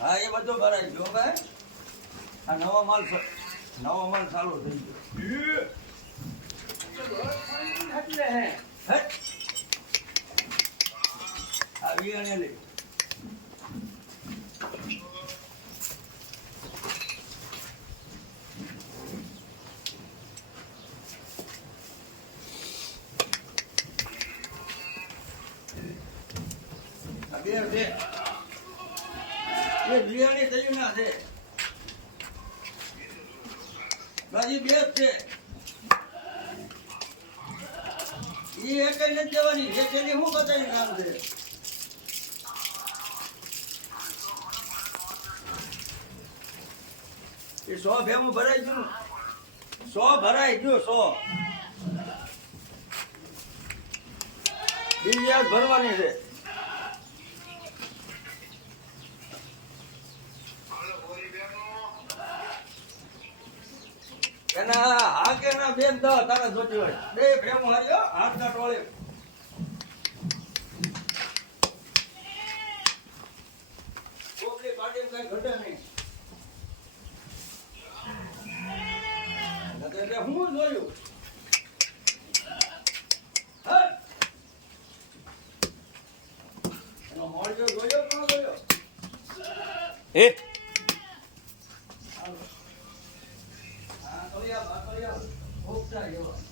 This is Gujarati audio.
હા એ બધું ભરાય જો ભાઈ આ નવો માલ ચાલુ થઈ ગયો આ વિયાણે લઈ બે એ બિયાણી થયું ના છે બાજી બે જ છે એ એક નથી જવાની એક એની શું બતાવી નામ છે એ 100 ભેમું ભરાઈ ગયું 100 ભરાઈ ગયું 100 બીજી ભરવાની છે એના આ કે ના બેન દો તારા જોતી હોય બે પ્રેમ હાર્યો હાથ ના ટોળે કોપલી પાડી કઈ ઘટે નહીં નતે હું જોયું હા એનો મોળજો જોયો કોણ જોયો એ ભોગતા એવા